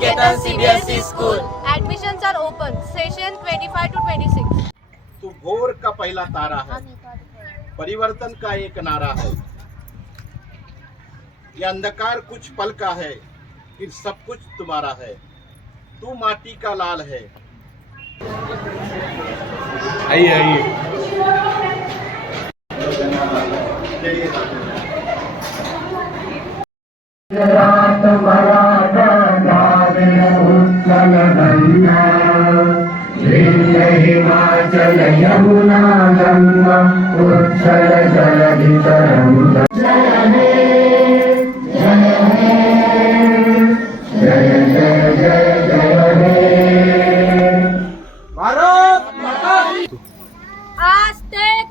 Niketan CBSE School. Admissions are open. Session 25 to 26. तू भोर का पहला तारा है परिवर्तन का एक नारा है ये अंधकार कुछ पल का है फिर सब कुछ तुम्हारा है तू माटी का लाल है आस्ते हिमाचल यमुना गंगा जलधि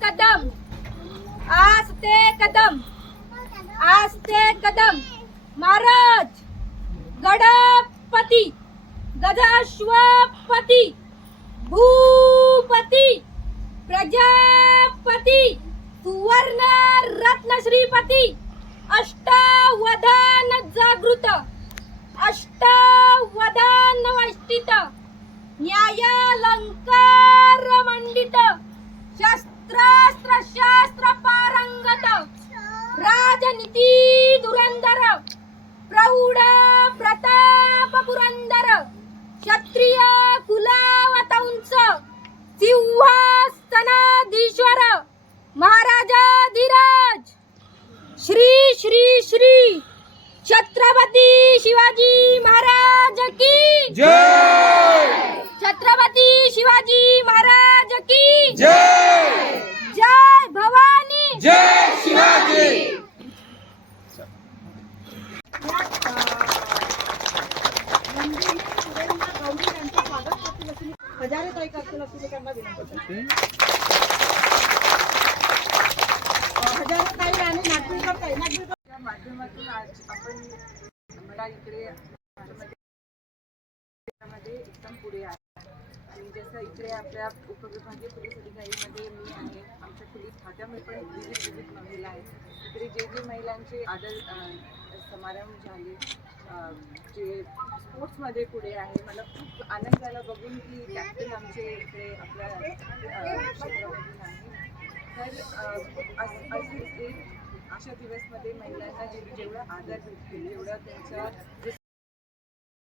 कदम आज ते कदम आज कदम महाराज गडा गजाश्वपती भूपती प्रजापती सुवर्ण रत्न श्रीपती अष्टावधान जागृत अष्टावधान वैष्टित न्यायालंकार मंडित श्री श्री श्री छत्रपती शिवाजी महाराज की छत्रपती शिवाजी महाराज की जय! भवानी! या माध्यमातून आज आपण मला इकडे मध्ये एकदम पुढे आहे आणि जसं इकडे आपल्या उपविभागीय पोलीस अधिकारीमध्ये मी आहे आमच्या पोलीस खात्यामध्ये पण विविध विविध महिला आहेत. इकडे जे जे महिलांचे आदर समारंभ झाले जे स्पोर्ट्समध्ये पुढे आहे मला खूप आनंद झाला बघून की कॅप्टन आमचे इकडे आपल्या क्षेत्रामधून आहे तर असे एक दिवसमध्ये महिलांना जेवढा आदर भेटतो जेवढा त्यांचा जे